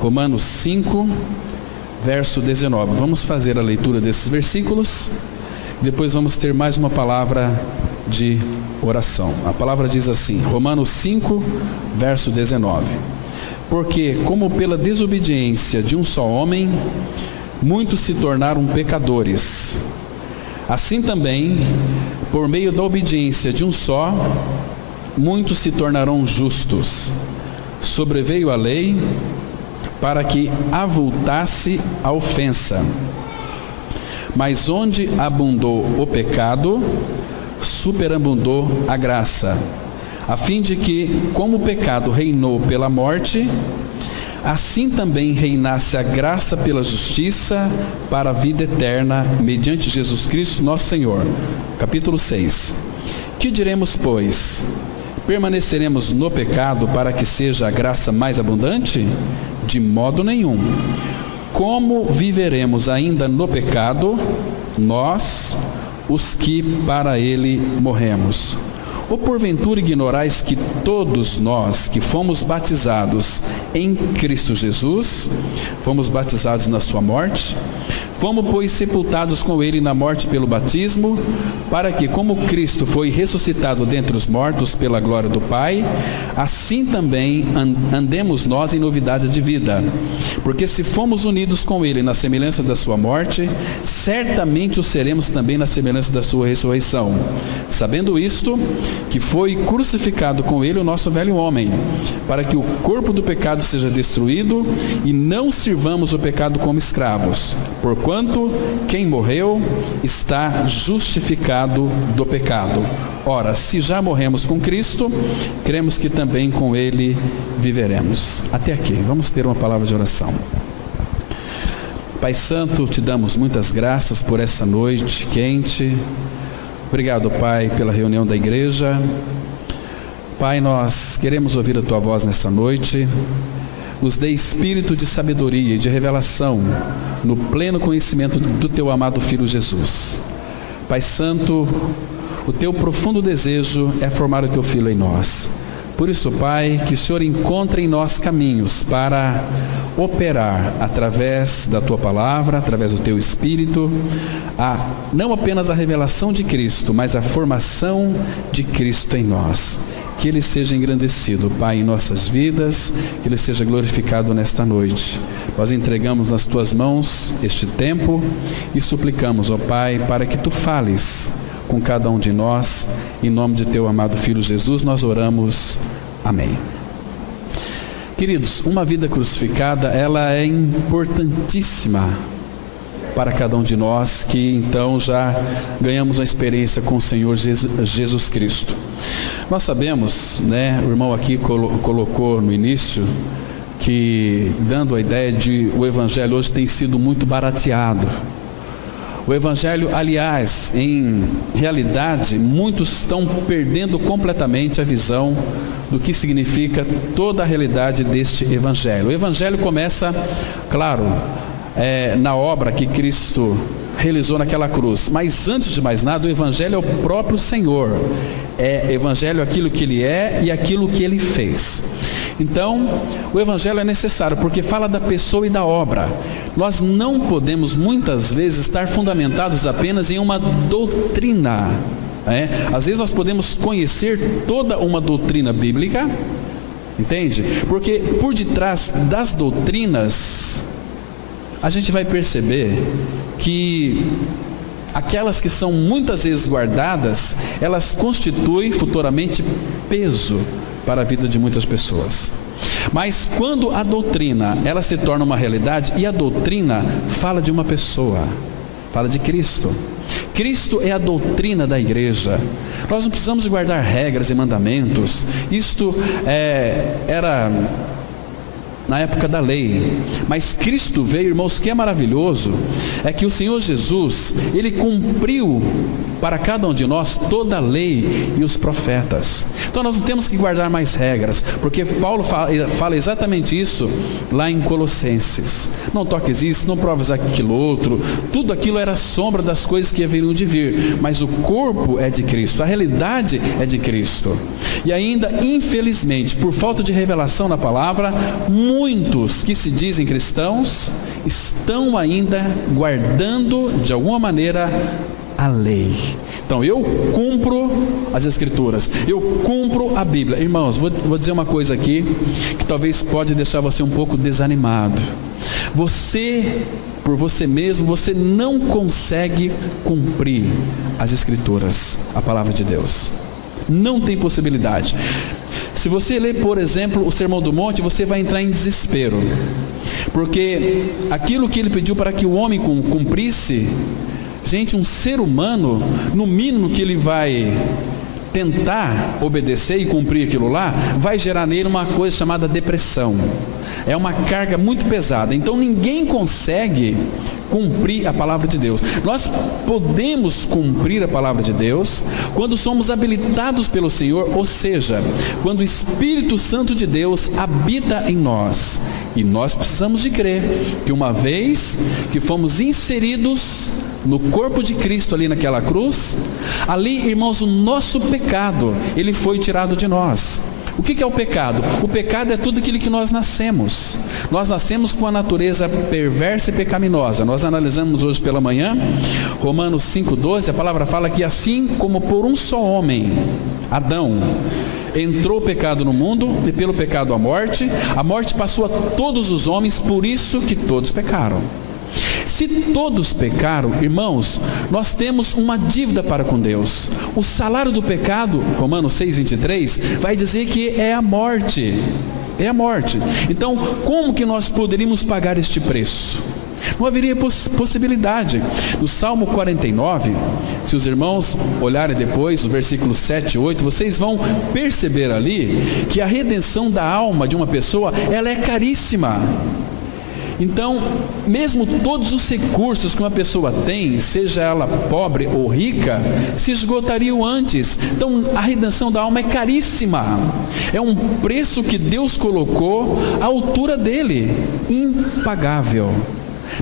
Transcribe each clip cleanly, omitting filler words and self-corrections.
Romanos 5, verso 19. Vamos fazer a leitura desses versículos, depois vamos ter mais uma palavra de oração. A palavra diz assim, Romanos 5, verso 19: Porque como pela desobediência de um só homem, muitos se tornaram pecadores, assim também, por meio da obediência de um só, muitos se tornarão justos. Sobreveio a lei para que avultasse a ofensa. Mas onde abundou o pecado, superabundou a graça, a fim de que, como o pecado reinou pela morte, assim também reinasse a graça pela justiça para a vida eterna, mediante Jesus Cristo nosso Senhor. Capítulo 6. Que diremos, pois? Permaneceremos no pecado para que seja a graça mais abundante? De modo nenhum. Como viveremos ainda no pecado, nós, os que para ele morremos? Ou porventura ignorais que todos nós que fomos batizados em Cristo Jesus, fomos batizados na sua morte? Fomos, pois, sepultados com ele na morte pelo batismo, para que, como Cristo foi ressuscitado dentre os mortos pela glória do Pai, assim também andemos nós em novidade de vida. Porque se fomos unidos com ele na semelhança da sua morte, certamente o seremos também na semelhança da sua ressurreição. Sabendo isto, que foi crucificado com ele o nosso velho homem, para que o corpo do pecado seja destruído e não sirvamos o pecado como escravos. Porquanto quem morreu está justificado do pecado. Ora, se já morremos com Cristo, cremos que também com ele viveremos. Até aqui, vamos ter uma palavra de oração. Pai Santo, te damos muitas graças por essa noite quente. Obrigado, Pai, pela reunião da igreja. Pai, nós queremos ouvir a Tua voz nessa noite. Nos dê espírito de sabedoria e de revelação no pleno conhecimento do Teu amado Filho Jesus. Pai Santo, o Teu profundo desejo é formar o Teu Filho em nós. Por isso, Pai, que o Senhor encontre em nós caminhos para operar através da Tua palavra, através do Teu Espírito, não apenas a revelação de Cristo, mas a formação de Cristo em nós. Que Ele seja engrandecido, Pai, em nossas vidas, que Ele seja glorificado nesta noite. Nós entregamos nas Tuas mãos este tempo e suplicamos, ó Pai, para que Tu fales com cada um de nós. Em nome de Teu amado Filho Jesus, nós oramos. Amém. Queridos, uma vida crucificada, ela é importantíssima para cada um de nós que então já ganhamos a experiência com o Senhor Jesus Cristo. Nós sabemos, né, o irmão aqui colocou no início, que dando a ideia de o Evangelho hoje tem sido muito barateado. O Evangelho, aliás, em realidade, muitos estão perdendo completamente a visão do que significa toda a realidade deste Evangelho. O Evangelho começa, claro, na obra que Cristo realizou naquela cruz, mas antes de mais nada, o Evangelho é o próprio Senhor. Evangelho é aquilo que Ele é e aquilo que Ele fez. Então, o Evangelho é necessário porque fala da pessoa e da obra. Nós não podemos muitas vezes estar fundamentados apenas em uma doutrina. Às vezes nós podemos conhecer toda uma doutrina bíblica, entende? Porque por detrás das doutrinas, a gente vai perceber que aquelas que são muitas vezes guardadas, elas constituem futuramente peso para a vida de muitas pessoas. Mas quando a doutrina, ela se torna uma realidade, e a doutrina fala de uma pessoa, fala de Cristo. Cristo é a doutrina da igreja. Nós não precisamos guardar regras e mandamentos. Isto era na época da lei, mas Cristo veio, irmãos. Que é maravilhoso é que o Senhor Jesus, Ele cumpriu para cada um de nós toda a lei e os profetas. Então nós não temos que guardar mais regras, porque Paulo fala exatamente isso lá em Colossenses. Não toques isso, não proves aquilo outro. Tudo aquilo era sombra das coisas que haveriam de vir, mas o corpo é de Cristo, a realidade é de Cristo. E ainda, infelizmente, por falta de revelação na palavra, muitos que se dizem cristãos estão ainda guardando de alguma maneira a lei. Então eu cumpro as Escrituras, eu cumpro a Bíblia. Irmãos, vou dizer uma coisa aqui que talvez pode deixar você um pouco desanimado. Você, por você mesmo, você não consegue cumprir as Escrituras, a palavra de Deus. Não tem possibilidade. Se você ler, por exemplo, o Sermão do Monte, você vai entrar em desespero, porque aquilo que ele pediu para que o homem cumprisse, gente, um ser humano, no mínimo que ele vai tentar obedecer e cumprir aquilo lá, vai gerar nele uma coisa chamada depressão. É uma carga muito pesada. Então ninguém consegue cumprir a palavra de Deus. Nós podemos cumprir a palavra de Deus quando somos habilitados pelo Senhor, ou seja, quando o Espírito Santo de Deus habita em nós. E nós precisamos de crer que uma vez que fomos inseridos no corpo de Cristo ali naquela cruz, ali, irmãos, o nosso pecado, ele foi tirado de nós. O que é o pecado? O pecado é tudo aquilo que nós nascemos. Nós nascemos com a natureza perversa e pecaminosa. Nós analisamos hoje pela manhã, Romanos 5,12, a palavra fala que assim como por um só homem, Adão, entrou o pecado no mundo, e pelo pecado a morte passou a todos os homens, por isso que todos pecaram. Se todos pecaram, irmãos, nós temos uma dívida para com Deus. O salário do pecado, Romanos 6,23, vai dizer que é a morte. É a morte. Então, como que nós poderíamos pagar este preço? Não haveria possibilidade. No Salmo 49, se os irmãos olharem depois, o versículo 7 e 8, vocês vão perceber ali que a redenção da alma de uma pessoa, ela é caríssima. Então, mesmo todos os recursos que uma pessoa tem, seja ela pobre ou rica, se esgotariam antes. Então, a redenção da alma é caríssima. É um preço que Deus colocou à altura dele, impagável.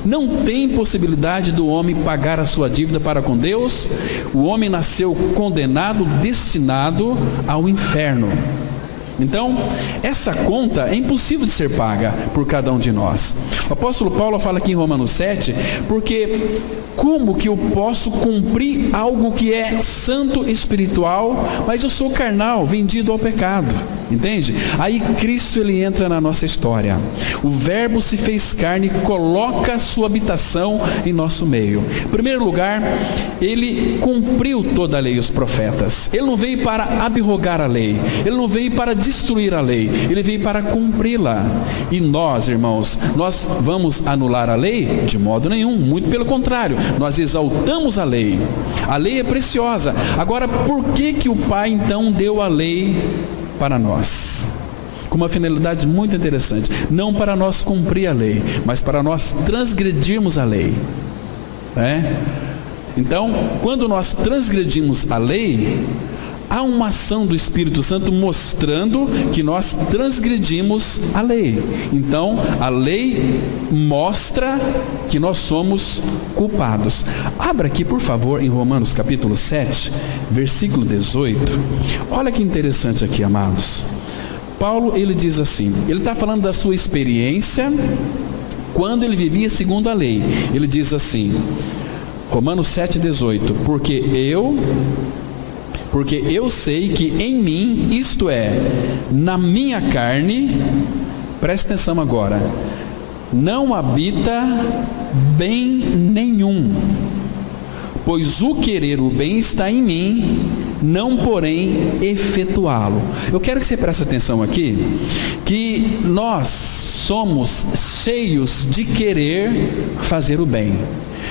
Não tem possibilidade do homem pagar a sua dívida para com Deus. O homem nasceu condenado, destinado ao inferno. Então, essa conta é impossível de ser paga por cada um de nós. O apóstolo Paulo fala aqui em Romanos 7, porque como que eu posso cumprir algo que é santo espiritual, mas eu sou carnal, vendido ao pecado? Entende? Aí Cristo, ele entra na nossa história. O Verbo se fez carne e coloca sua habitação em nosso meio. Em primeiro lugar, ele cumpriu toda a lei e os profetas. Ele não veio para abrogar a lei, ele não veio para destruir a lei, ele veio para cumpri-la. E nós, irmãos, nós vamos anular a lei? De modo nenhum, muito pelo contrário, nós exaltamos a lei. A lei é preciosa. Agora, por que o Pai então deu a lei para nós? Com uma finalidade muito interessante, não para nós cumprir a lei, mas para nós transgredirmos a lei. Então, quando nós transgredimos a lei, há uma ação do Espírito Santo mostrando que nós transgredimos a lei. Então, a lei mostra que nós somos culpados. Abra aqui, por favor, em Romanos capítulo 7, versículo 18. Olha que interessante aqui, amados. Paulo, ele diz assim, ele está falando da sua experiência quando ele vivia segundo a lei. Ele diz assim, Romanos 7, 18, porque eu sei que em mim, isto é, na minha carne, presta atenção agora, não habita bem nenhum, pois o querer o bem está em mim, não porém efetuá-lo. Eu quero que você preste atenção aqui, que nós somos cheios de querer fazer o bem,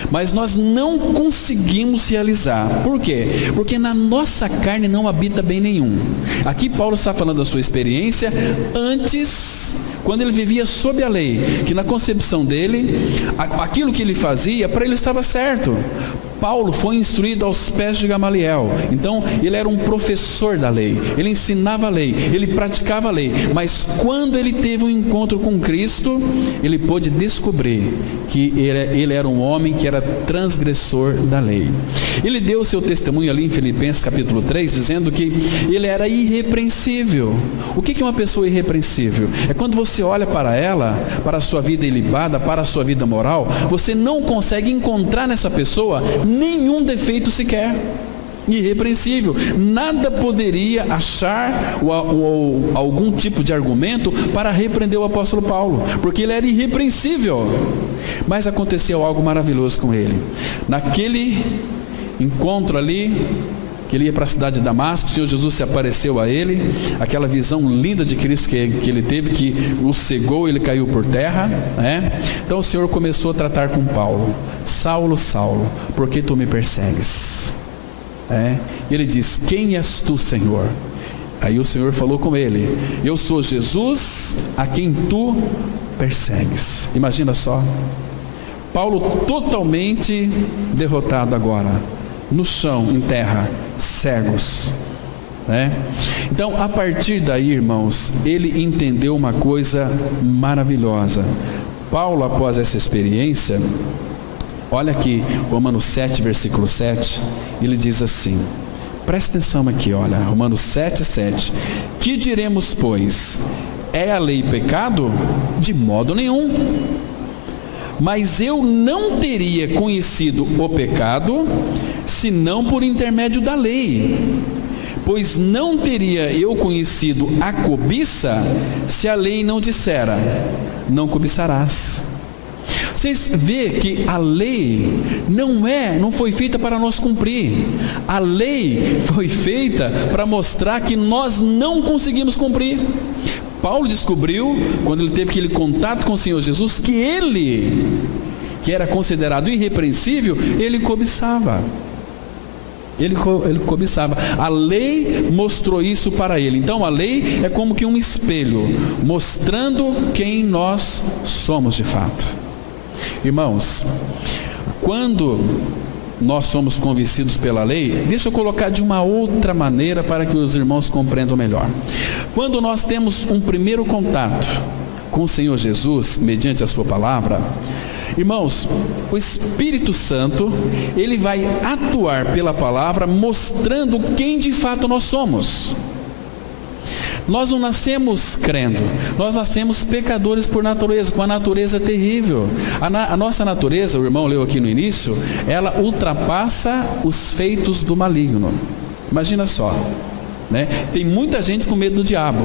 mas nós não conseguimos realizar. Por quê? Porque na nossa carne não habita bem nenhum. Aqui Paulo está falando da sua experiência antes, quando ele vivia sob a lei, que na concepção dele, aquilo que ele fazia, para ele estava certo. Paulo foi instruído aos pés de Gamaliel. Então ele era um professor da lei, ele ensinava a lei, ele praticava a lei. Mas quando ele teve um encontro com Cristo, ele pôde descobrir que ele era um homem que era transgressor da lei. Ele deu o seu testemunho ali em Filipenses capítulo 3, dizendo que ele era irrepreensível. O que é uma pessoa irrepreensível? É quando você olha para ela, para a sua vida ilibada, para a sua vida moral, você não consegue encontrar nessa pessoa nenhum defeito sequer. Irrepreensível, nada poderia achar ou algum tipo de argumento para repreender o apóstolo Paulo, porque ele era irrepreensível. Mas aconteceu algo maravilhoso com ele. Naquele encontro ali, que ele ia para a cidade de Damasco, o Senhor Jesus se apareceu a ele, aquela visão linda de Cristo que ele teve, que o cegou, ele caiu por terra, né? Então o Senhor começou a tratar com Paulo: Saulo, Saulo, por que tu me persegues? Ele diz: quem és tu, Senhor? Aí o Senhor falou com ele: eu sou Jesus a quem tu persegues. Imagina só, Paulo totalmente derrotado agora, no chão, em terra, cegos, Então, a partir daí, irmãos, ele entendeu uma coisa maravilhosa. Paulo, após essa experiência, olha aqui, Romanos 7, versículo 7, ele diz assim, presta atenção aqui, olha, Romanos 7, 7, que diremos, pois, é a lei pecado? De modo nenhum. Mas eu não teria conhecido o pecado, senão por intermédio da lei. Pois não teria eu conhecido a cobiça, se a lei não dissera, não cobiçarás. Vocês veem que a lei não foi feita para nós cumprir. A lei foi feita para mostrar que nós não conseguimos cumprir. Paulo descobriu, quando ele teve aquele contato com o Senhor Jesus, que ele, que era considerado irrepreensível, ele cobiçava. Ele cobiçava. A lei mostrou isso para ele. Então a lei é como que um espelho, mostrando quem nós somos de fato. Irmãos, quando nós somos convencidos pela lei, deixa eu colocar de uma outra maneira para que os irmãos compreendam melhor. Quando nós temos um primeiro contato com o Senhor Jesus, mediante a sua palavra, irmãos, o Espírito Santo, ele vai atuar pela palavra, mostrando quem de fato nós somos. Nós não nascemos crendo, nós nascemos pecadores por natureza, com a natureza terrível. A nossa natureza, o irmão leu aqui no início, ela ultrapassa os feitos do maligno. Imagina só, tem muita gente com medo do diabo.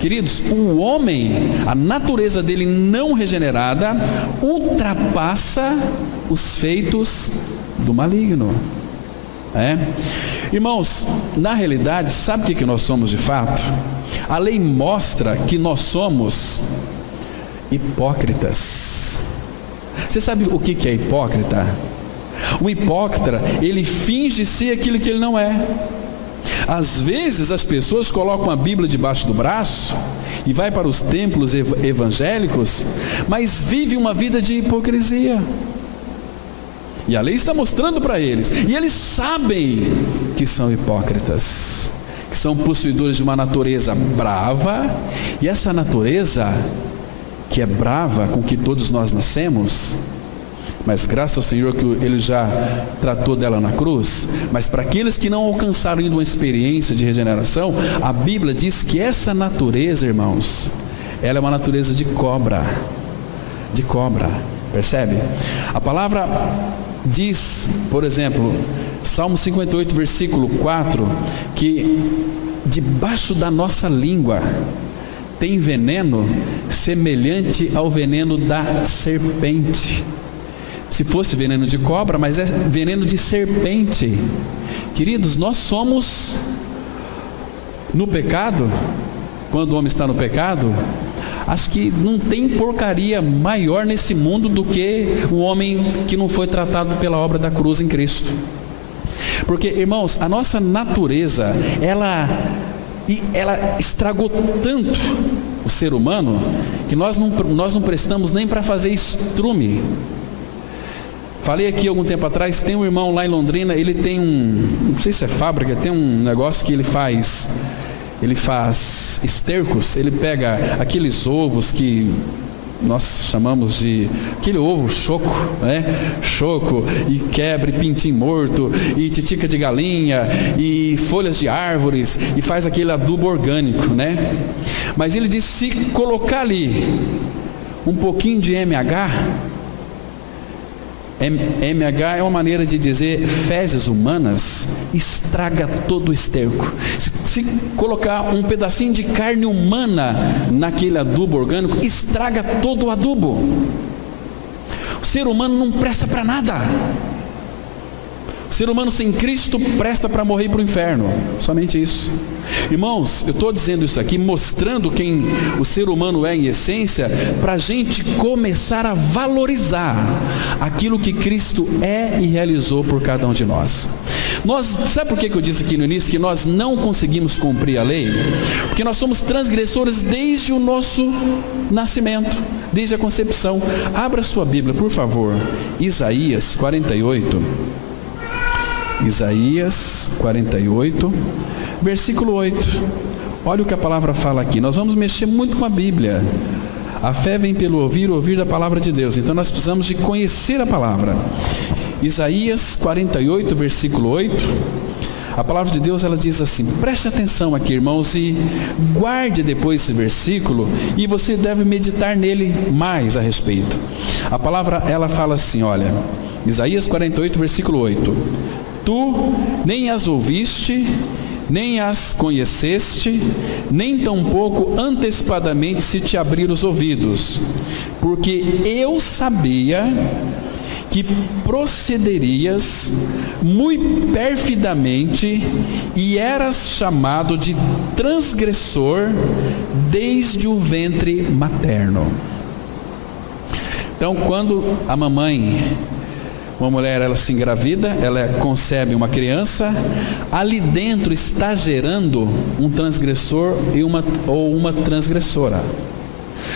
Queridos, o homem, a natureza dele não regenerada, ultrapassa os feitos do maligno. Irmãos, na realidade, sabe o que nós somos de fato? A lei mostra que nós somos hipócritas. Você sabe o que é hipócrita? O hipócrita, ele finge ser aquilo que ele não é. Às vezes as pessoas colocam a Bíblia debaixo do braço e vai para os templos evangélicos, mas vive uma vida de hipocrisia. E a lei está mostrando para eles, e eles sabem que são hipócritas, que são possuidores de uma natureza brava, e essa natureza que é brava, com que todos nós nascemos, mas graças ao Senhor que Ele já tratou dela na cruz. Mas para aqueles que não alcançaram ainda uma experiência de regeneração, a Bíblia diz que essa natureza, irmãos, ela é uma natureza de cobra, percebe? A palavra diz, por exemplo, Salmo 58, versículo 4, que debaixo da nossa língua tem veneno semelhante ao veneno da serpente. Se fosse veneno de cobra, mas é veneno de serpente. Queridos, nós somos no pecado. Quando o homem está no pecado, acho que não tem porcaria maior nesse mundo do que um homem que não foi tratado pela obra da cruz em Cristo. Porque, irmãos, a nossa natureza, ela estragou tanto o ser humano, que nós não prestamos nem para fazer estrume. Falei aqui algum tempo atrás, tem um irmão lá em Londrina, ele tem não sei se é fábrica, tem um negócio que ele faz estercos. Ele pega aqueles ovos que nós chamamos de aquele ovo choco, né? Choco, e quebra, e pintinho morto, e titica de galinha, e folhas de árvores, e faz aquele adubo orgânico, né? Mas ele diz, se colocar ali um pouquinho de MH é uma maneira de dizer fezes humanas, estraga todo o esterco. Se colocar um pedacinho de carne humana naquele adubo orgânico, estraga todo o adubo. O ser humano não presta para nada. O ser humano sem Cristo presta para morrer para o inferno, somente isso. Irmãos, eu estou dizendo isso aqui, mostrando quem o ser humano é em essência, para a gente começar a valorizar aquilo que Cristo é e realizou por cada um de nós. Sabe por que eu disse aqui no início que nós não conseguimos cumprir a lei? Porque nós somos transgressores desde o nosso nascimento, desde a concepção. Abra sua Bíblia, por favor, Isaías 48. Isaías 48, versículo 8. Olha o que a palavra fala aqui. Nós vamos mexer muito com a Bíblia. A fé vem pelo ouvir, ouvir da palavra de Deus. Então nós precisamos de conhecer a palavra. Isaías 48, versículo 8. A palavra de Deus, ela diz assim, preste atenção aqui, irmãos, e guarde depois esse versículo, e você deve meditar nele mais a respeito. A palavra, ela fala assim, olha, Isaías 48, versículo 8. Tu nem as ouviste, nem as conheceste, nem tampouco antecipadamente se te abrir os ouvidos, porque eu sabia que procederias muito perfidamente e eras chamado de transgressor desde o ventre materno. Então, quando a mamãe, uma mulher, ela se engravida, ela concebe uma criança, ali dentro está gerando um transgressor ou uma transgressora.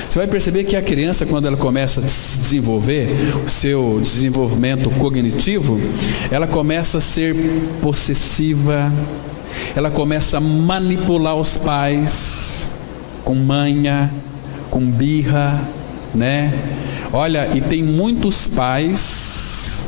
Você vai perceber que a criança, quando ela começa a se desenvolver, o seu desenvolvimento cognitivo, ela começa a ser possessiva, ela começa a manipular os pais, com manha, com birra, né? Olha, e tem muitos pais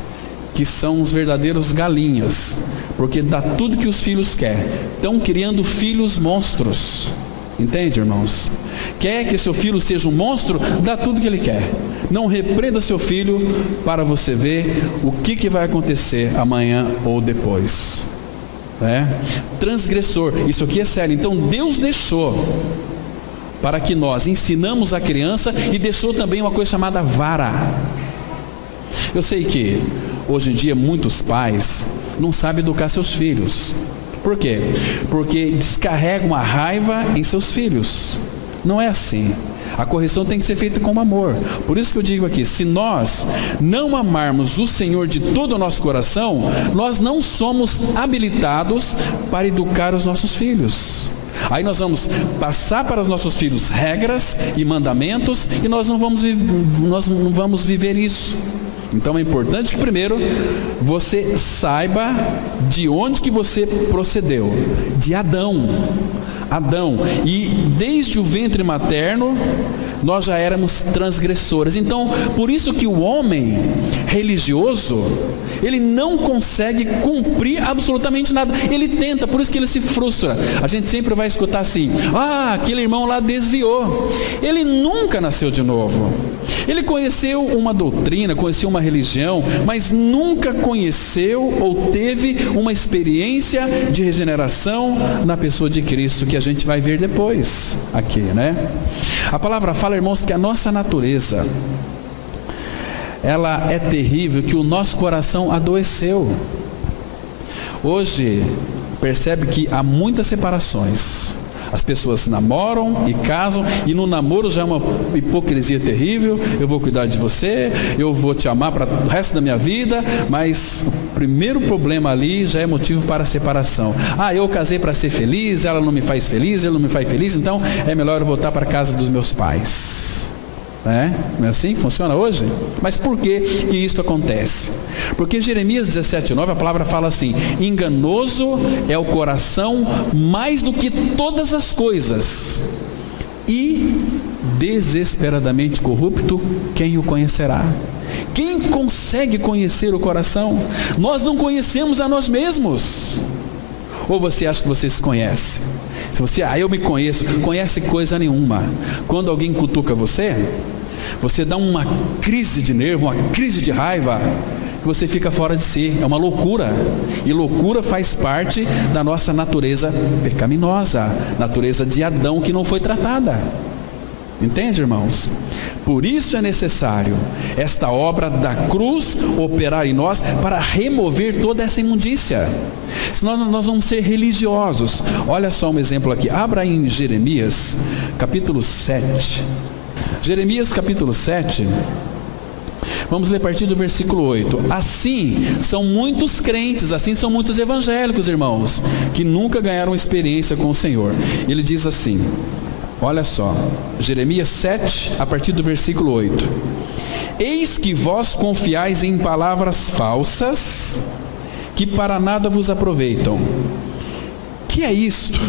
que são os verdadeiros galinhas, porque dá tudo que os filhos querem, estão criando filhos monstros. Entende, irmãos? Quer que seu filho seja um monstro? Dá tudo que ele quer. Não repreenda seu filho para você ver o que vai acontecer amanhã ou depois. Transgressor, isso aqui é sério. Então Deus deixou para que nós ensinamos a criança e deixou também uma coisa chamada vara. Eu sei que hoje em dia muitos pais não sabem educar seus filhos. Por quê? Porque descarregam a raiva em seus filhos. Não é assim. A correção tem que ser feita com amor. Por isso que eu digo aqui, se nós não amarmos o Senhor de todo o nosso coração, nós não somos habilitados para educar os nossos filhos. Aí nós vamos passar para os nossos filhos regras e mandamentos e nós não vamos viver isso. Então é importante que primeiro você saiba de onde que você procedeu, de Adão, e desde o ventre materno nós já éramos transgressores. Então por isso que o homem religioso, ele não consegue cumprir absolutamente nada, ele tenta, por isso que ele se frustra. A gente sempre vai escutar assim, aquele irmão lá desviou, ele nunca nasceu de novo. Ele conheceu uma doutrina, conheceu uma religião, mas nunca conheceu ou teve uma experiência de regeneração na pessoa de Cristo, que a gente vai ver depois aqui, né? A palavra fala, irmãos, que a nossa natureza, ela é terrível, que o nosso coração adoeceu. Hoje, percebe que há muitas separações. As pessoas namoram e casam, e no namoro já é uma hipocrisia terrível. Eu vou cuidar de você, eu vou te amar para o resto da minha vida, mas o primeiro problema ali já é motivo para a separação. Eu casei para ser feliz, ela não me faz feliz, ele não me faz feliz, então é melhor eu voltar para a casa dos meus pais. Não é assim que funciona hoje? Mas por que isso acontece? Porque Jeremias 17:9, a palavra fala assim: enganoso é o coração mais do que todas as coisas, e desesperadamente corrupto, quem o conhecerá? Quem consegue conhecer o coração? Nós não conhecemos a nós mesmos. Ou você acha que você se conhece? Se você, eu me conheço, conhece coisa nenhuma. Quando alguém cutuca você, você dá uma crise de nervo, uma crise de raiva, você fica fora de si. É uma loucura. E loucura faz parte da nossa natureza pecaminosa, natureza de Adão que não foi tratada. Entende, irmãos? Por isso é necessário esta obra da cruz operar em nós para remover toda essa imundícia. Senão nós vamos ser religiosos. Olha só um exemplo aqui. Abra em Jeremias, capítulo 7. Jeremias, capítulo 7. Vamos ler a partir do versículo 8. Assim são muitos crentes, assim são muitos evangélicos, irmãos, que nunca ganharam experiência com o Senhor. Ele diz assim, olha só, Jeremias 7, a partir do versículo 8. Eis que vós confiais em palavras falsas, que para nada vos aproveitam. Que é isto?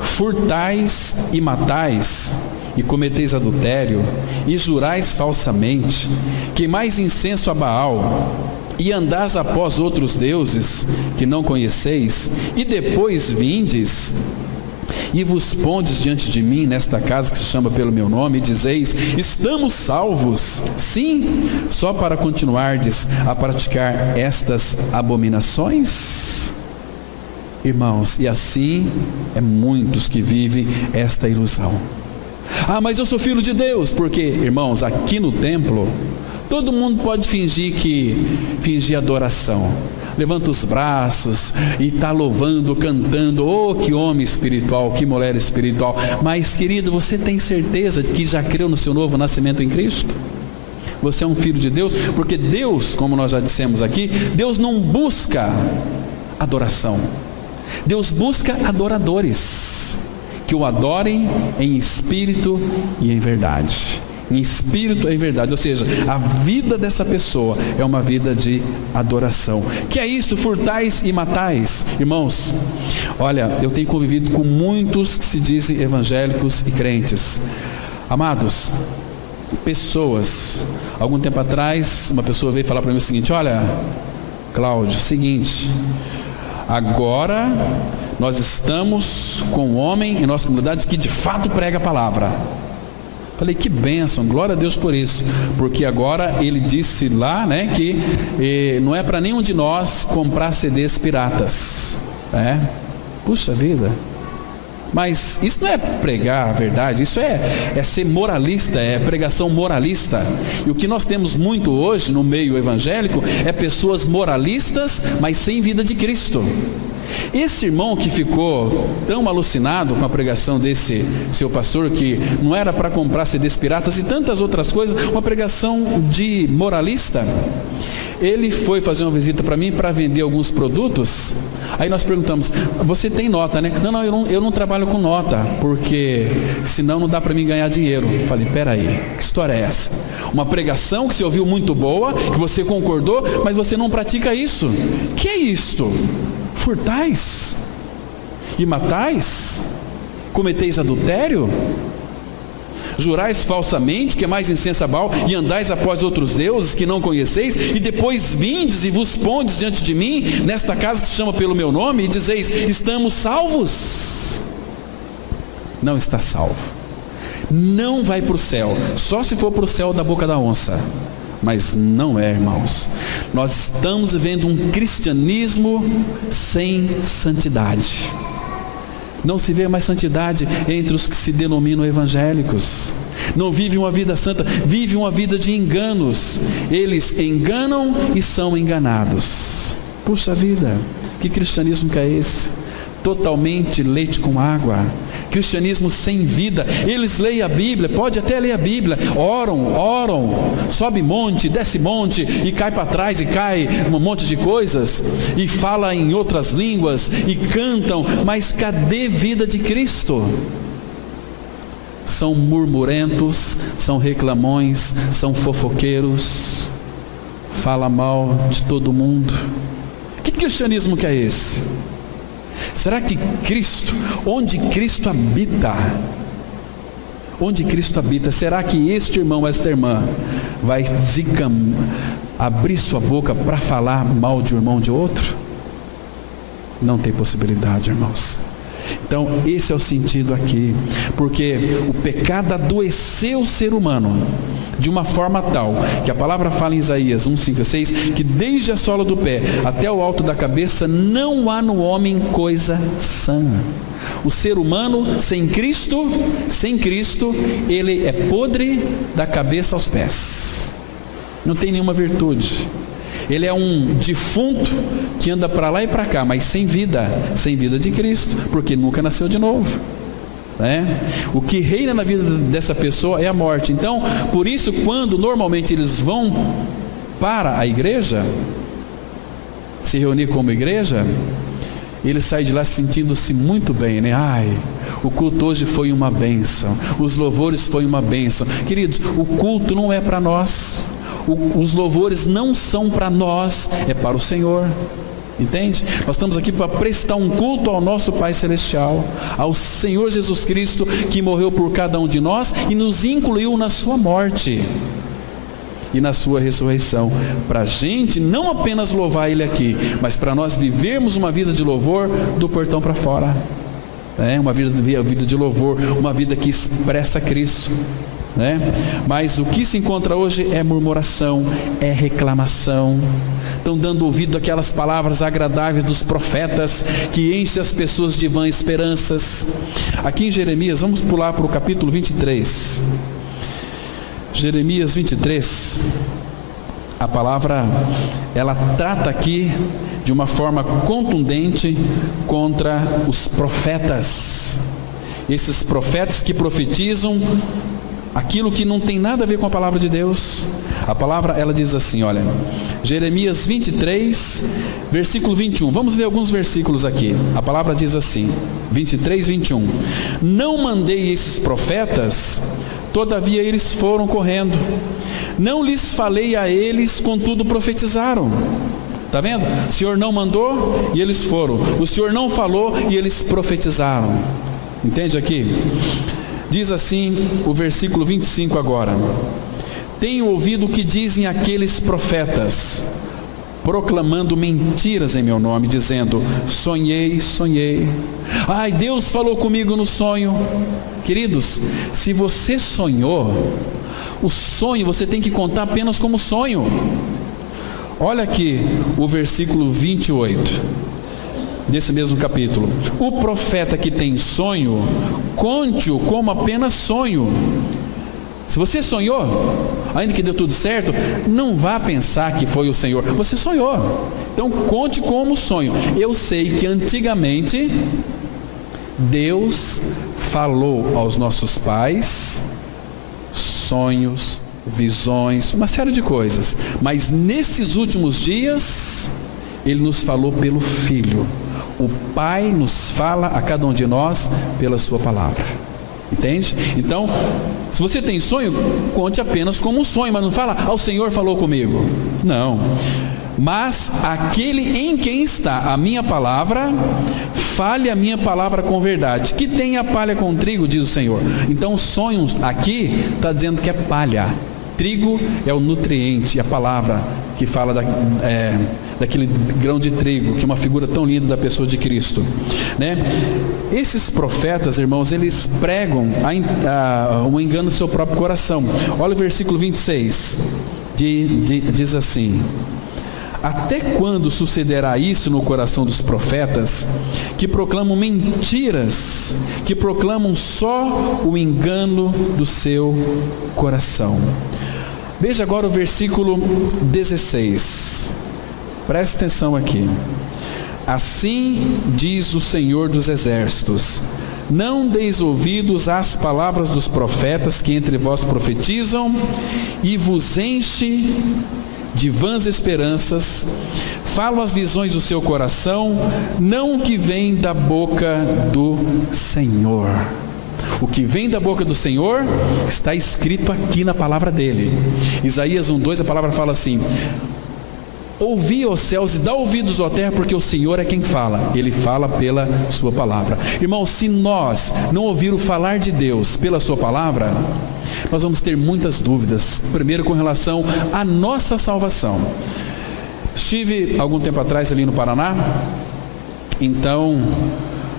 Furtais e matais, e cometeis adultério, e jurais falsamente, queimais incenso a Baal, e andais após outros deuses que não conheceis, e depois vindes e vos pondes diante de mim nesta casa que se chama pelo meu nome, e dizeis, estamos salvos. Sim, só para continuardes a praticar estas abominações? Irmãos, e assim é muitos que vivem esta ilusão. Mas eu sou filho de Deus, porque, irmãos, aqui no templo, todo mundo pode fingir adoração. Levanta os braços e está louvando, cantando. Oh, que homem espiritual, que mulher espiritual. Mas, querido, você tem certeza de que já creu no seu novo nascimento em Cristo? Você é um filho de Deus? Porque Deus, como nós já dissemos aqui, Deus não busca adoração. Deus busca adoradores que o adorem em espírito e em verdade. Em espírito e em verdade, ou seja, a vida dessa pessoa é uma vida de adoração. Que é isto, furtais e matais? Irmãos, olha, eu tenho convivido com muitos que se dizem evangélicos e crentes. Amados, pessoas, algum tempo atrás, uma pessoa veio falar para mim o seguinte: olha, Cláudio, seguinte, agora nós estamos com um homem em nossa comunidade que de fato prega a palavra. Falei, que bênção, glória a Deus por isso, porque agora ele disse lá, que não é para nenhum de nós comprar CDs piratas. Puxa vida. Mas isso não é pregar a verdade, isso é ser moralista, é pregação moralista. E o que nós temos muito hoje no meio evangélico é pessoas moralistas, mas sem vida de Cristo. Esse irmão que ficou tão alucinado com a pregação desse seu pastor, que não era para comprar CDs piratas e tantas outras coisas, uma pregação de moralista, ele foi fazer uma visita para mim para vender alguns produtos. Aí nós perguntamos, você tem nota, né? Não, eu não trabalho com nota, porque senão não dá para mim ganhar dinheiro. Falei, peraí, que história é essa? Uma pregação que você ouviu muito boa, que você concordou, mas você não pratica isso. Que é isto? Furtais e matais, cometeis adultério, jurais falsamente, queimais incenso a Baal, e andais após outros deuses que não conheceis, e depois vindes e vos pondes diante de mim, nesta casa que se chama pelo meu nome, e dizeis, estamos salvos. Não está salvo, não vai para o céu, só se for para o céu da boca da onça. Mas não é, irmãos. Nós estamos vivendo um cristianismo sem santidade. Não se vê mais santidade entre os que se denominam evangélicos. Não vivem uma vida santa, vivem uma vida de enganos. Eles enganam e são enganados. Puxa vida, que cristianismo que é esse? Totalmente leite com água, cristianismo sem vida. Eles leem a Bíblia, pode até ler a Bíblia, oram, sobe monte, desce monte, e cai para trás, e cai um monte de coisas, e fala em outras línguas, e cantam, mas cadê vida de Cristo? são murmurentos, são reclamões, são fofoqueiros, fala mal de todo mundo. Que cristianismo que é esse? Será que Cristo, onde Cristo habita, será que este irmão, esta irmã, vai abrir sua boca para falar mal de um irmão de outro? Não tem possibilidade, irmãos. Então, esse é o sentido aqui, porque o pecado adoeceu o ser humano de uma forma tal, que a palavra fala em Isaías 1, 5 a 6, que desde a sola do pé até o alto da cabeça, não há no homem coisa sã. O ser humano sem Cristo, ele é podre da cabeça aos pés, não tem nenhuma virtude. Ele é um defunto que anda para lá e para cá, mas sem vida de Cristo, porque nunca nasceu de novo, né? O que reina na vida dessa pessoa é a morte. Então, por isso, quando normalmente eles vão para a igreja, se reunir como igreja, ele sai de lá sentindo-se muito bem, né? Ai, o culto hoje foi uma bênção, os louvores foi uma bênção. Queridos, o culto não é para nós. Os louvores não são para nós, é para o Senhor, entende? Nós estamos aqui para prestar um culto ao nosso Pai Celestial, ao Senhor Jesus Cristo, que morreu por cada um de nós e nos incluiu na sua morte e na sua ressurreição, para a gente não apenas louvar Ele aqui, mas para nós vivermos uma vida de louvor do portão para fora, uma vida de louvor, uma vida que expressa Cristo, né? Mas o que se encontra hoje é murmuração, é reclamação. Estão dando ouvido àquelas palavras agradáveis dos profetas que enchem as pessoas de vãs esperanças. Aqui em Jeremias, vamos pular para o capítulo 23. Jeremias 23, a palavra, ela trata aqui de uma forma contundente contra os profetas. Esses profetas que profetizam aquilo que não tem nada a ver com a palavra de Deus. A palavra, ela diz assim, olha, Jeremias 23, versículo 21, vamos ler alguns versículos aqui. A palavra diz assim, 23, 21, não mandei esses profetas, todavia eles foram correndo, não lhes falei a eles, contudo profetizaram. Está vendo? O Senhor não mandou e eles foram, o Senhor não falou e eles profetizaram. Entende aqui? Diz assim o versículo 25 agora, tenho ouvido o que dizem aqueles profetas, proclamando mentiras em meu nome, dizendo, sonhei, ai, Deus falou comigo no sonho. Queridos, se você sonhou, o sonho você tem que contar apenas como sonho. Olha aqui o versículo 28 desse mesmo capítulo, o profeta que tem sonho, conte-o como apenas sonho. Se você sonhou, ainda que deu tudo certo, não vá pensar que foi o Senhor, você sonhou, então conte como sonho. Eu sei que antigamente Deus falou aos nossos pais sonhos, visões, uma série de coisas, mas nesses últimos dias Ele nos falou pelo Filho. O Pai nos fala a cada um de nós pela sua palavra, entende? Então, se você tem sonho, conte apenas como um sonho, mas não fala, o Senhor falou comigo, não. Mas aquele em quem está a minha palavra, fale a minha palavra com verdade, que tenha palha com trigo, diz o Senhor. Então sonhos aqui está dizendo que é palha, trigo é o nutriente, a palavra que fala daquele grão de trigo, que é uma figura tão linda da pessoa de Cristo, né? Esses profetas, irmãos, eles pregam um engano no seu próprio coração. Olha o versículo 26, diz assim, até quando sucederá isso no coração dos profetas, que proclamam mentiras, que proclamam só o engano do seu coração? Veja agora o versículo 16, preste atenção aqui. Assim diz o Senhor dos Exércitos, não deis ouvidos às palavras dos profetas que entre vós profetizam, e vos enche de vãs esperanças, falam as visões do seu coração, não o que vem da boca do Senhor. O que vem da boca do Senhor está escrito aqui na palavra dele. Isaías 1:2, a palavra fala assim: ouvi, ó céus, e dá ouvidos, ó terra, porque o Senhor é quem fala. Ele fala pela sua palavra. Irmãos, se nós não ouvirmos falar de Deus pela sua palavra, nós vamos ter muitas dúvidas. Primeiro, com relação à nossa salvação. Estive algum tempo atrás ali no Paraná. Então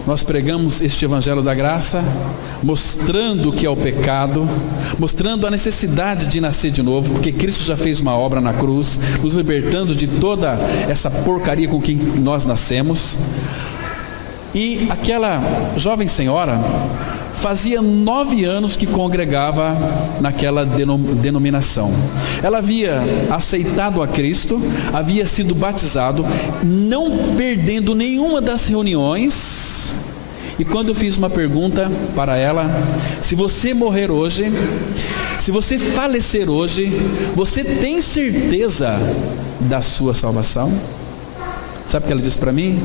nós pregamos este Evangelho da Graça, mostrando o que é o pecado, mostrando a necessidade de nascer de novo, porque Cristo já fez uma obra na cruz, nos libertando de toda essa porcaria com que nós nascemos. E aquela jovem senhora fazia 9 anos que congregava naquela denominação. Ela havia aceitado a Cristo, havia sido batizado, não perdendo nenhuma das reuniões. E quando eu fiz uma pergunta para ela: se você morrer hoje, se você falecer hoje, você tem certeza da sua salvação? Sabe o que ela disse para mim?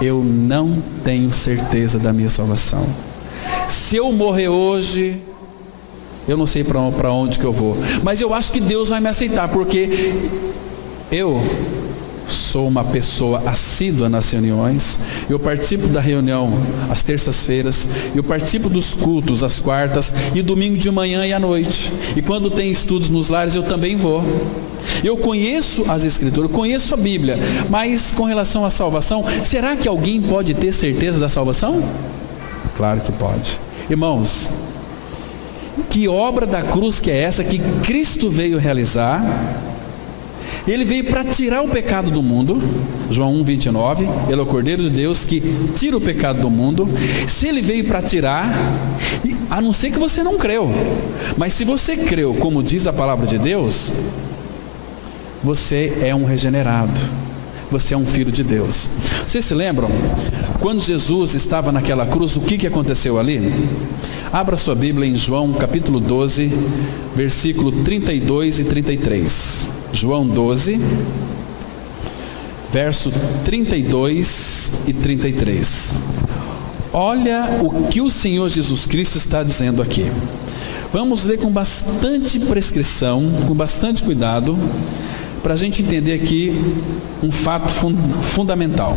Eu não tenho certeza da minha salvação. Se eu morrer hoje, eu não sei para onde que eu vou, mas eu acho que Deus vai me aceitar, porque eu sou uma pessoa assídua nas reuniões, eu participo da reunião às terças-feiras, eu participo dos cultos às quartas, e domingo de manhã e à noite, e quando tem estudos nos lares eu também vou. Eu conheço as Escrituras, eu conheço a Bíblia, mas com relação à salvação, será que alguém pode ter certeza da salvação? Claro que pode. Irmãos, que obra da cruz que é essa que Cristo veio realizar? Ele veio para tirar o pecado do mundo. João 1:29, ele é o Cordeiro de Deus que tira o pecado do mundo. Se ele veio para tirar, a não ser que você não creu, mas se você creu, como diz a palavra de Deus, você é um regenerado, você é um filho de Deus. Vocês se lembram? Quando Jesus estava naquela cruz, o que aconteceu ali? Abra sua Bíblia em João capítulo 12, versículo 32 e 33. João 12, verso 32 e 33. Olha o que o Senhor Jesus Cristo está dizendo aqui. Vamos ler com bastante prescrição, com bastante cuidado, para a gente entender aqui um fato fundamental.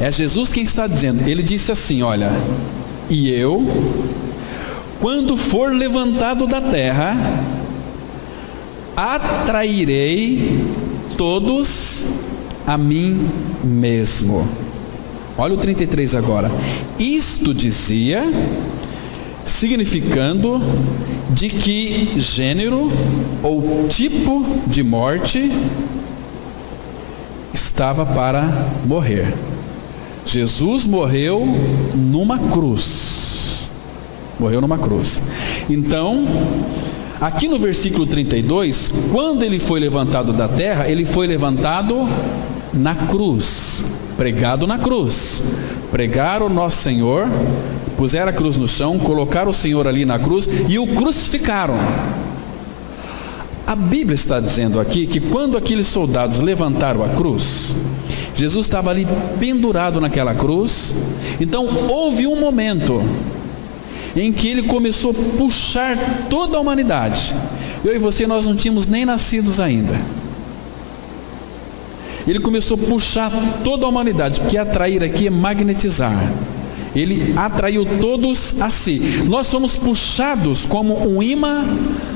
É Jesus quem está dizendo. Ele disse assim: olha, e eu, quando for levantado da terra, atrairei todos a mim mesmo. Olha o 33 agora. Isto dizia, significando de que gênero ou tipo de morte estava para morrer. Jesus morreu numa cruz. Morreu numa cruz. Então, aqui no versículo 32, quando ele foi levantado da terra, ele foi levantado na cruz, pregado na cruz. Pregaram o nosso Senhor, puseram a cruz no chão, colocaram o Senhor ali na cruz e o crucificaram. A Bíblia está dizendo aqui que quando aqueles soldados levantaram a cruz, Jesus estava ali pendurado naquela cruz. Então houve um momento em que ele começou a puxar toda a humanidade. Eu e você, nós não tínhamos nem nascidos ainda. Ele começou a puxar toda a humanidade, porque atrair aqui é magnetizar. Ele atraiu todos a si. Nós somos puxados como um imã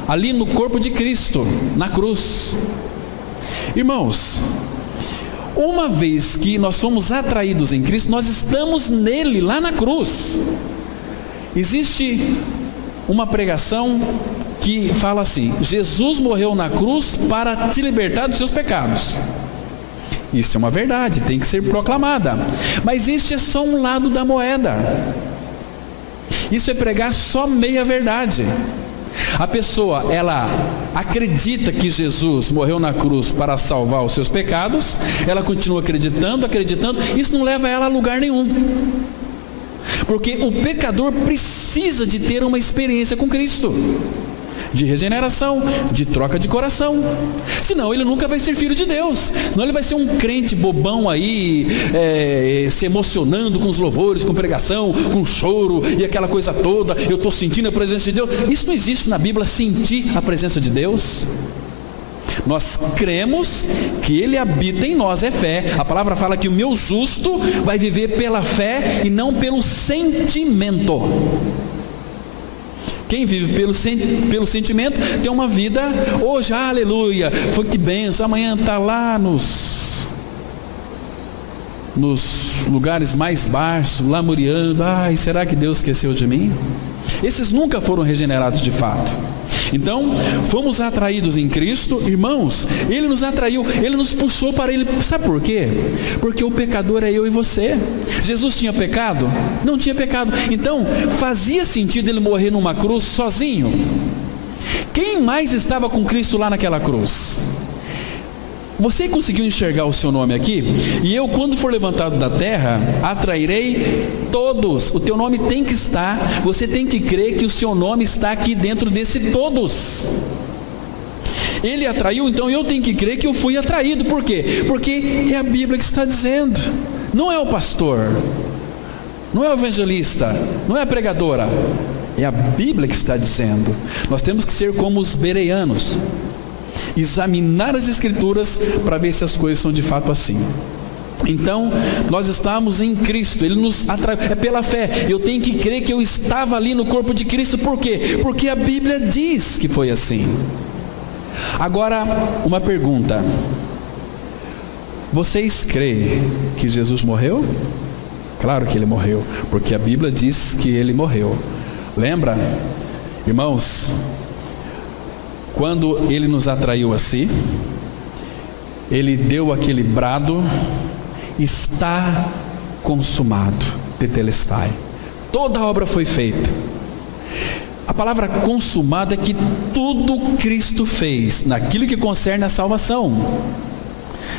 ali no corpo de Cristo, na cruz. Irmãos, uma vez que nós somos atraídos em Cristo, nós estamos nele, lá na cruz. Existe uma pregação que fala assim: Jesus morreu na cruz para te libertar dos seus pecados. Isso é uma verdade, tem que ser proclamada. Mas este é só um lado da moeda. Isso é pregar só meia verdade. A pessoa, ela acredita que Jesus morreu na cruz para salvar os seus pecados, ela continua acreditando, isso não leva ela a lugar nenhum. Porque o pecador precisa de ter uma experiência com Cristo. de regeneração, de troca de coração. Senão ele nunca vai ser filho de Deus. Senão ele vai ser um crente bobão aí, se emocionando com os louvores, com pregação, com choro e aquela coisa toda. Eu estou sentindo a presença de Deus. Isso não existe na Bíblia, sentir a presença de Deus. Nós cremos que Ele habita em nós, é fé. A palavra fala que o meu justo vai viver pela fé e não pelo sentimento. Quem vive pelo sentimento tem uma vida hoje, aleluia, foi que benção, amanhã está lá nos lugares mais baixos, lamuriando, ai, será que Deus esqueceu de mim? Esses nunca foram regenerados de fato. Então, fomos atraídos em Cristo, irmãos, Ele nos atraiu, Ele nos puxou para Ele, sabe por quê? Porque o pecador é eu e você. Jesus tinha pecado? Não tinha pecado, então fazia sentido Ele morrer numa cruz sozinho? Quem mais estava com Cristo lá naquela cruz? Você conseguiu enxergar o seu nome aqui? E eu, quando for levantado da terra, atrairei todos. O teu nome tem que estar, você tem que crer que o seu nome está aqui dentro desse todos. Ele atraiu, então eu tenho que crer que eu fui atraído. Por quê? Porque é a Bíblia que está dizendo. Não é o pastor, não é o evangelista, não é a pregadora. É a Bíblia que está dizendo. Nós temos que ser como os bereanos, examinar as Escrituras para ver se as coisas são de fato assim. Então, nós estamos em Cristo, Ele nos atraiu, é pela fé. Eu tenho que crer que eu estava ali no corpo de Cristo. Por quê? Porque a Bíblia diz que foi assim. Agora, uma pergunta: vocês creem que Jesus morreu? Claro que Ele morreu, porque a Bíblia diz que Ele morreu. Lembra, irmãos, quando Ele nos atraiu assim, Ele deu aquele brado: está consumado, tetelestai. Toda a obra foi feita. A palavra consumado é que tudo Cristo fez naquilo que concerne a salvação.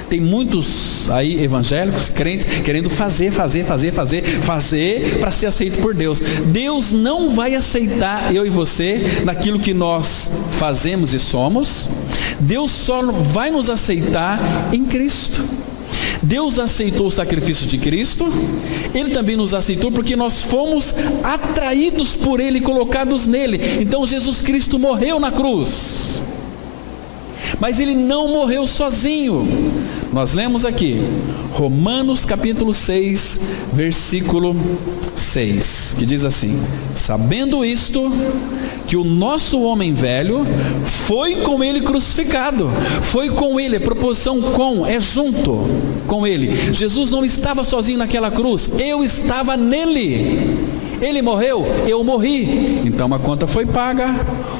Tem muitos aí evangélicos, crentes, querendo fazer para ser aceito por Deus. Deus não vai aceitar eu e você naquilo que nós fazemos e somos. Deus só vai nos aceitar em Cristo. Deus aceitou o sacrifício de Cristo, Ele também nos aceitou porque nós fomos atraídos por Ele, colocados nele. Então Jesus Cristo morreu na cruz, mas Ele não morreu sozinho. Nós lemos aqui, Romanos capítulo 6, versículo 6, que diz assim: sabendo isto, que o nosso homem velho foi com Ele crucificado. Foi com Ele, a proposição com, é junto com Ele. Jesus não estava sozinho naquela cruz, eu estava nele. Ele morreu, eu morri, então a conta foi paga.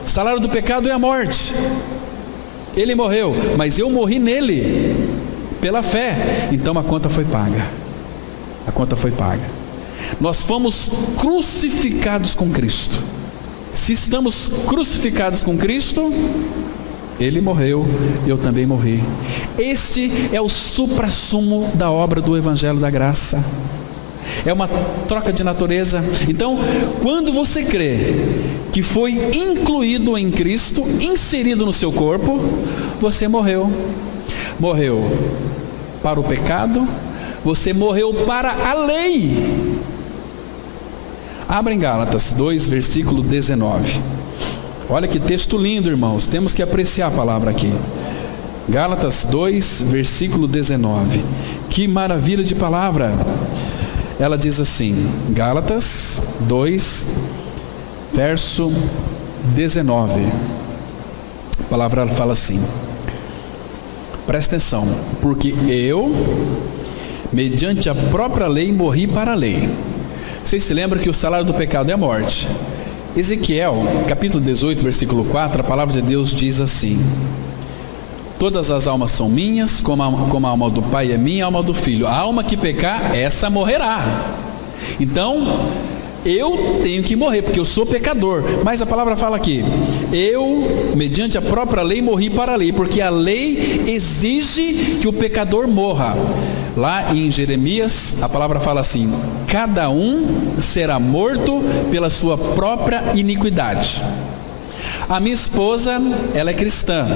O salário do pecado é a morte. Ele morreu, mas eu morri nele, pela fé, então a conta foi paga. A conta foi paga. Nós fomos crucificados com Cristo. Se estamos crucificados com Cristo, Ele morreu, eu também morri. Este é o suprassumo da obra do Evangelho da Graça. É uma troca de natureza. Então, quando você crê que foi incluído em Cristo, inserido no seu corpo, você morreu. Morreu para o pecado, você morreu para a lei. Abra em Gálatas 2, versículo 19. Olha que texto lindo, irmãos. Temos que apreciar a palavra aqui. Gálatas 2, versículo 19. Que maravilha de palavra. Ela diz assim, Gálatas 2, verso 19. A palavra fala assim: presta atenção, porque eu, mediante a própria lei, morri para a lei. Vocês se lembram que o salário do pecado é a morte. Ezequiel, capítulo 18, versículo 4, a palavra de Deus diz assim: todas as almas são minhas, como a alma do pai é minha, a alma do filho. A alma que pecar, essa morrerá. Então, eu tenho que morrer, porque eu sou pecador. Mas a palavra fala aqui: eu, mediante a própria lei, morri para a lei, porque a lei exige que o pecador morra. Lá em Jeremias, a palavra fala assim: cada um será morto pela sua própria iniquidade. A minha esposa, ela é cristã,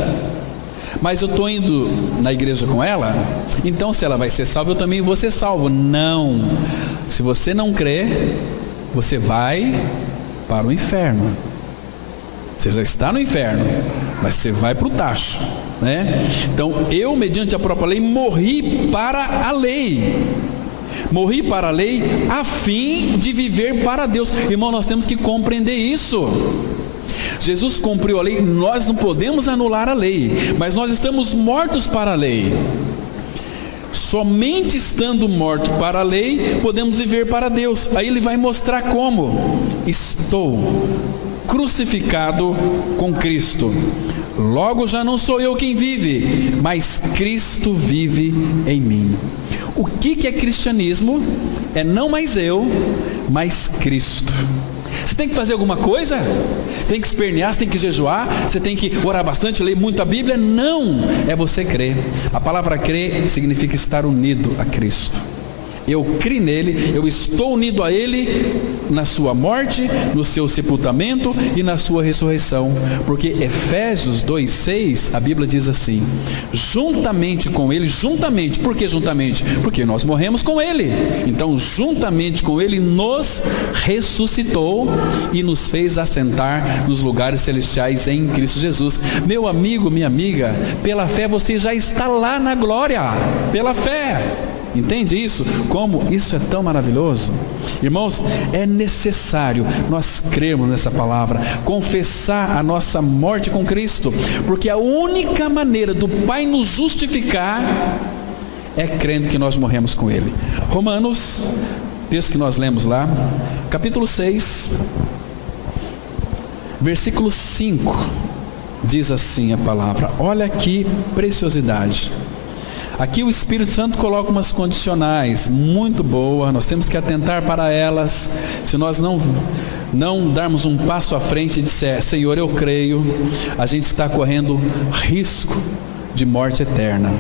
mas eu estou indo na igreja com ela, então se ela vai ser salva, eu também vou ser salvo. Não, se você não crê, você vai para o inferno. Você já está no inferno, mas você vai para o tacho, né? Então eu, mediante a própria lei, morri para a lei. Morri para a lei a fim de viver para Deus. Irmão, nós temos que compreender isso. Jesus cumpriu a lei, nós não podemos anular a lei, mas nós estamos mortos para a lei. Somente estando mortos para a lei, podemos viver para Deus. Aí ele vai mostrar como. Estou crucificado com Cristo. Logo já não sou eu quem vive, mas Cristo vive em mim. O que é cristianismo? É não mais eu, mas Cristo. Você tem que fazer alguma coisa? Você tem que espernear, você tem que jejuar, você tem que orar bastante, ler muito a Bíblia? Não, é você crer. A palavra crer significa estar unido a Cristo. Eu criei nele, eu estou unido a ele na sua morte, no seu sepultamento e na sua ressurreição. Porque Efésios 2:6, a Bíblia diz assim: juntamente com ele, juntamente, por que juntamente? Porque nós morremos com ele. Então, juntamente com ele, nos ressuscitou e nos fez assentar nos lugares celestiais em Cristo Jesus. Meu amigo, minha amiga, pela fé você já está lá na glória, pela fé. Entende isso? Como isso é tão maravilhoso? Irmãos, é necessário nós crermos nessa palavra, confessar a nossa morte com Cristo, porque a única maneira do Pai nos justificar é crendo que nós morremos com Ele. Romanos, texto que nós lemos lá, capítulo 6, versículo 5, diz assim a palavra. Olha que preciosidade. Aqui o Espírito Santo coloca umas condicionais muito boas, nós temos que atentar para elas. Se nós não darmos um passo à frente e disser, Senhor, eu creio, a gente está correndo risco de morte eterna.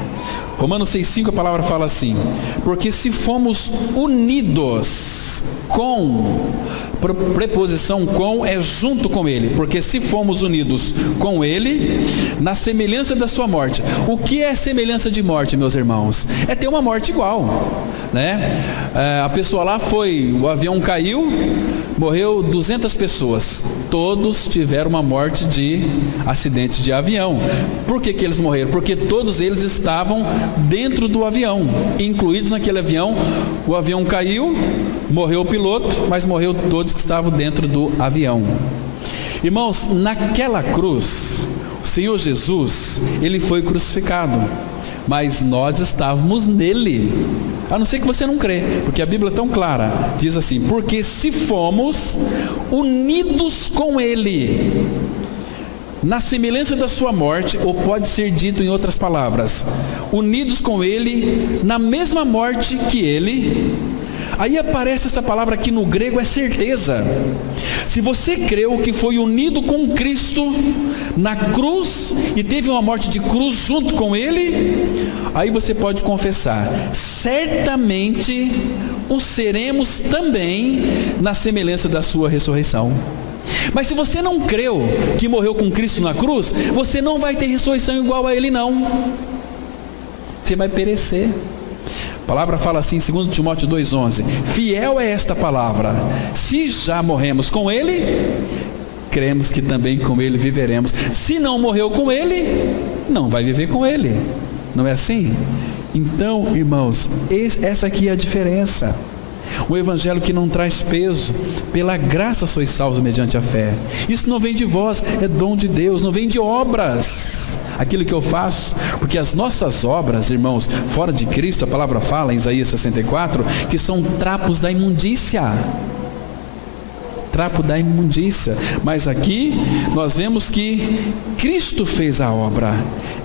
Romanos 6,5, a palavra fala assim: porque se fomos unidos com, preposição com é junto com ele, porque se fomos unidos com ele, na semelhança da sua morte. O que é semelhança de morte, meus irmãos? É ter uma morte igual, né? A pessoa lá o avião caiu, morreu 200 pessoas, todos tiveram uma morte de acidente de avião. Por que eles morreram? Porque todos eles estavam dentro do avião, incluídos naquele avião. O avião caiu, morreu o piloto, mas morreu todos que estavam dentro do avião. Irmãos, naquela cruz, o Senhor Jesus, ele foi crucificado, mas nós estávamos nele. A não ser que você não crê, porque a Bíblia é tão clara, diz assim: porque se fomos unidos com ele, na semelhança da sua morte, ou pode ser dito em outras palavras, unidos com ele, na mesma morte que ele. Aí aparece essa palavra aqui no grego, é certeza. Se você creu que foi unido com Cristo na cruz e teve uma morte de cruz junto com ele, aí você pode confessar: certamente o seremos também na semelhança da sua ressurreição. Mas se você não creu que morreu com Cristo na cruz, você não vai ter ressurreição igual a ele, não. Você vai perecer. A palavra fala assim em 2 Timóteo 2,11: fiel é esta palavra, se já morremos com ele, cremos que também com ele viveremos. Se não morreu com ele, não vai viver com ele. Não é assim? Então, irmãos, essa aqui é a diferença. Um evangelho que não traz peso. Pela graça sois salvos mediante a fé. Isso não vem de vós, é dom de Deus, não vem de obras. Aquilo que eu faço, porque as nossas obras, irmãos, fora de Cristo, a palavra fala em Isaías 64, que são trapos da imundícia. Trapo da imundícia. Mas aqui nós vemos que Cristo fez a obra,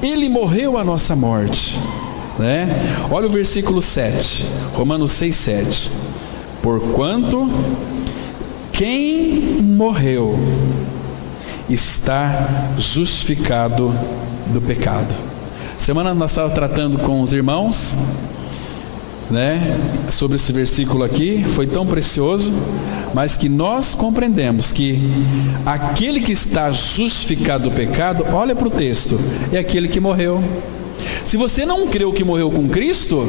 Ele morreu a nossa morte, né? Olha o versículo 7, Romanos 6,7: porquanto quem morreu está justificado do pecado. Semana nós estávamos tratando com os irmãos né, sobre esse versículo aqui, foi tão precioso, mas que nós compreendemos que aquele que está justificado do pecado, olha para o texto, é aquele que morreu. Se você não creu que morreu com Cristo,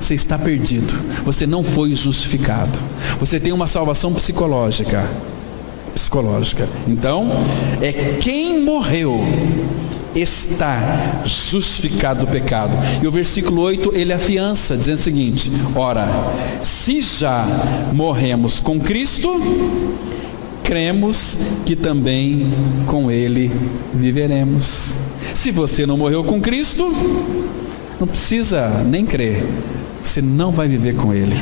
você está perdido, você não foi justificado, você tem uma salvação psicológica. Então, é quem morreu está justificado do pecado. E o versículo 8, ele afiança, dizendo o seguinte: ora, se já morremos com Cristo, cremos que também com Ele viveremos. Se você não morreu com Cristo, não precisa nem crer, você não vai viver com Ele.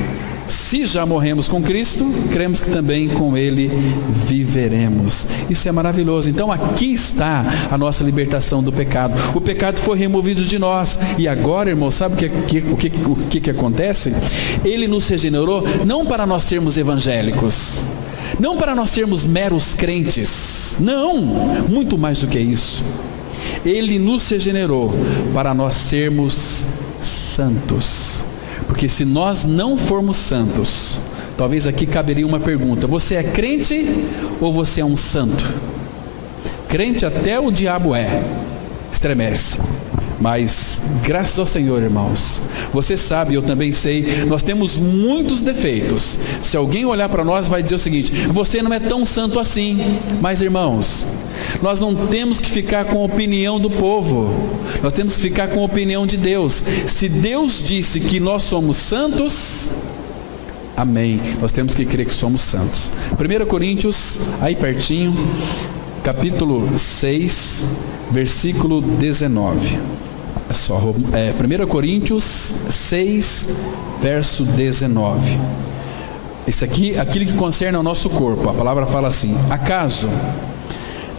Se já morremos com Cristo, cremos que também com Ele viveremos. Isso é maravilhoso. Então aqui está a nossa libertação do pecado. O pecado foi removido de nós. E agora, irmão, sabe o que acontece? Ele nos regenerou não para nós sermos evangélicos, não para nós sermos meros crentes. Não, muito mais do que isso. Ele nos regenerou para nós sermos santos. Porque se nós não formos santos, talvez aqui caberia uma pergunta: você é crente ou você é um santo? Crente até o diabo estremece. Mas graças ao Senhor, irmãos, você sabe, eu também sei, nós temos muitos defeitos. Se alguém olhar para nós, vai dizer o seguinte: você não é tão santo assim. Mas, irmãos, nós não temos que ficar com a opinião do povo, nós temos que ficar com a opinião de Deus. Se Deus disse que nós somos santos, amém, nós temos que crer que somos santos. 1 Coríntios, aí pertinho, capítulo 6, versículo 19. É só, 1 Coríntios 6, verso 19. Esse aqui, aquilo que concerne ao nosso corpo. A palavra fala assim: acaso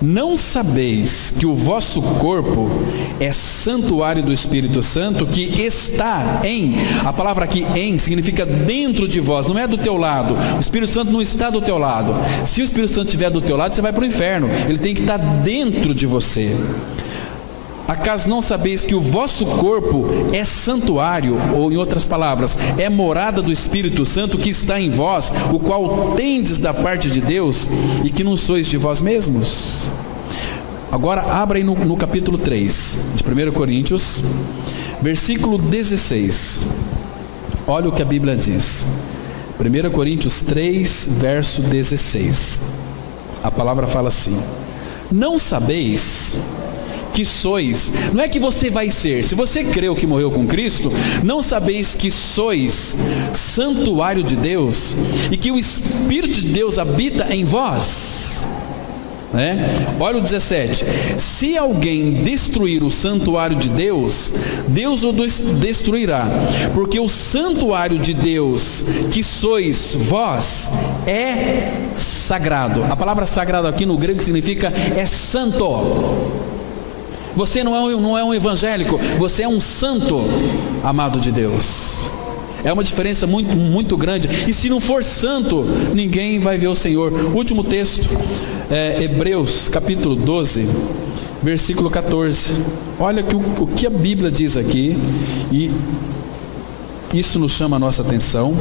não sabeis que o vosso corpo é santuário do Espírito Santo, que está em, a palavra aqui em significa dentro de vós, não é do teu lado. O Espírito Santo não está do teu lado. Se o Espírito Santo estiver do teu lado, você vai para o inferno. Ele tem que estar dentro de você. Acaso não sabeis que o vosso corpo é santuário, ou em outras palavras, é morada do Espírito Santo que está em vós, o qual tendes da parte de Deus, e que não sois de vós mesmos? Agora abra aí no capítulo 3 de 1 Coríntios, versículo 16. Olha o que a Bíblia diz. 1 Coríntios 3, verso 16. A palavra fala assim: não sabeis que sois, não é que você vai ser, se você creu que morreu com Cristo, não sabeis que sois santuário de Deus e que o Espírito de Deus habita em vós? Olha o 17: se alguém destruir o santuário de Deus, Deus o destruirá, porque o santuário de Deus que sois vós é sagrado. A palavra sagrado aqui no grego significa é santo. Você não é um evangélico, você é um santo, amado de Deus. É uma diferença muito, muito grande. E se não for santo, ninguém vai ver o Senhor. Último texto, Hebreus capítulo 12, versículo 14. Olha o que a Bíblia diz aqui, e isso nos chama a nossa atenção.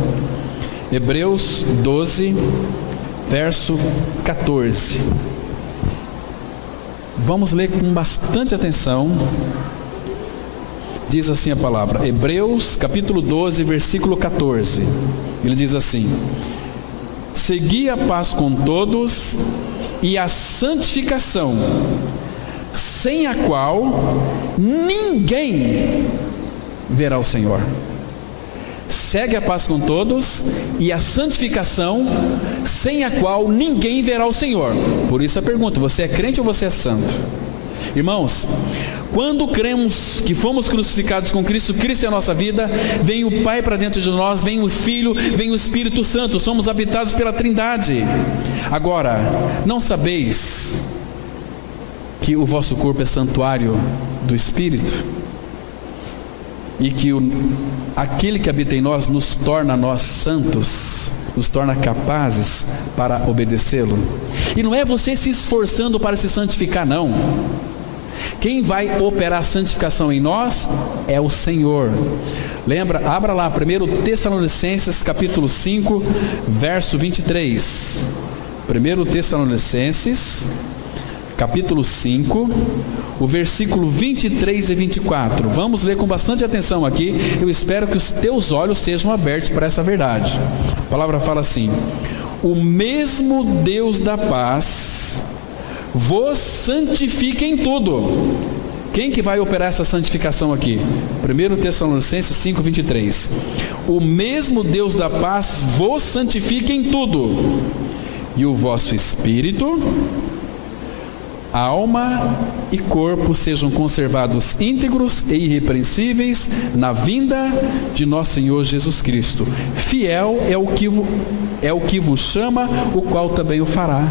Hebreus 12, verso 14. Vamos ler com bastante atenção. Diz assim a palavra, Hebreus capítulo 12, versículo 14. Ele diz assim: segui a paz com todos e a santificação, sem a qual ninguém verá o Senhor. Segue a paz com todos e a santificação, sem a qual ninguém verá o Senhor. Por isso a pergunta: você é crente ou você é santo? Irmãos, quando cremos que fomos crucificados com Cristo, Cristo é a nossa vida, vem o Pai para dentro de nós, vem o Filho, vem o Espírito Santo, somos habitados pela Trindade. Agora, não sabeis que o vosso corpo é santuário do Espírito? E que aquele que habita em nós nos torna nós santos, nos torna capazes para obedecê-lo. E não é você se esforçando para se santificar, não. Quem vai operar a santificação em nós é o Senhor. Lembra, abra lá, 1 Tessalonicenses capítulo 5, verso 23. 1 Tessalonicenses capítulo 5, o versículo 23 e 24. Vamos ler com bastante atenção aqui. Eu espero que os teus olhos sejam abertos para essa verdade. A palavra fala assim: o mesmo Deus da paz vos santifica em tudo. Quem que vai operar essa santificação aqui? 1 Tessalonicenses 5, 23. O mesmo Deus da paz vos santifica em tudo, e o vosso espírito, alma e corpo sejam conservados íntegros e irrepreensíveis na vinda de nosso Senhor Jesus Cristo. Fiel é o que vos chama, o qual também o fará.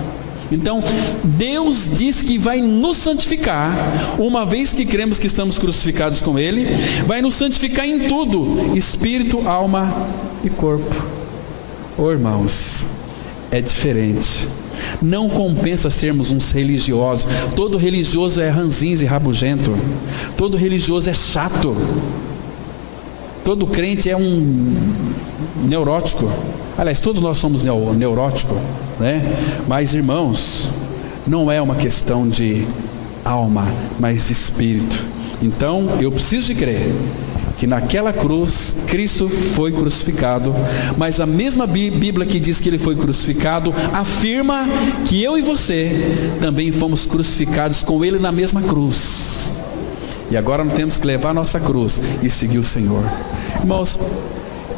Então, Deus diz que vai nos santificar, uma vez que cremos que estamos crucificados com Ele, vai nos santificar em tudo, espírito, alma e corpo. Oh, irmãos, é diferente. Não compensa sermos uns religiosos. Todo religioso é ranzinza e rabugento. Todo religioso é chato. Todo crente é um neurótico. Aliás, todos nós somos neuróticos, né? Mas, irmãos, não é uma questão de alma, mas de espírito. Então, eu preciso de crer que naquela cruz, Cristo foi crucificado, mas a mesma Bíblia que diz que Ele foi crucificado, afirma que eu e você também fomos crucificados com Ele na mesma cruz. E agora nós temos que levar a nossa cruz e seguir o Senhor. Irmãos,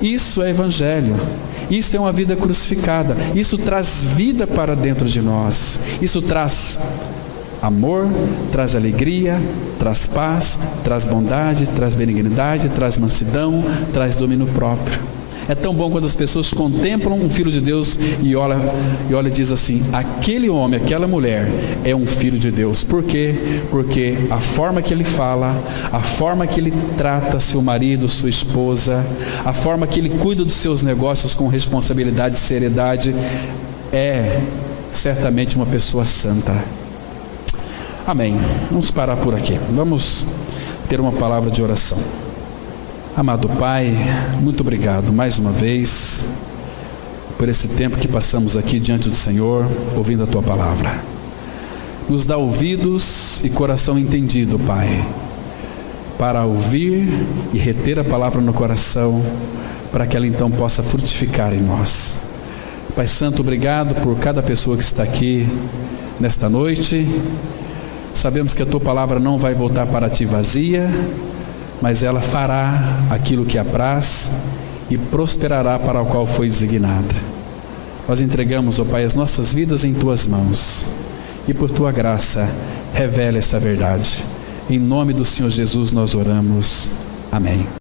isso é evangelho. Isso é uma vida crucificada. Isso traz vida para dentro de nós. Isso traz amor, traz alegria, traz paz, traz bondade, traz benignidade, traz mansidão, traz domínio próprio. É tão bom quando as pessoas contemplam um filho de Deus e olha e diz assim: aquele homem, aquela mulher é um filho de Deus. Por quê? Porque a forma que ele fala, a forma que ele trata seu marido, sua esposa, a forma que ele cuida dos seus negócios com responsabilidade e seriedade, é certamente uma pessoa santa. Amém. Vamos parar por aqui. Vamos ter uma palavra de oração. Amado Pai, muito obrigado mais uma vez por esse tempo que passamos aqui diante do Senhor, ouvindo a Tua palavra. Nos dá ouvidos e coração entendido, Pai, para ouvir e reter a palavra no coração, para que ela então possa frutificar em nós. Pai Santo, obrigado por cada pessoa que está aqui nesta noite. Sabemos que a Tua palavra não vai voltar para Ti vazia, mas ela fará aquilo que apraz e prosperará para o qual foi designada. Nós entregamos, ó Pai, as nossas vidas em Tuas mãos, e por Tua graça, revela essa verdade. Em nome do Senhor Jesus nós oramos. Amém.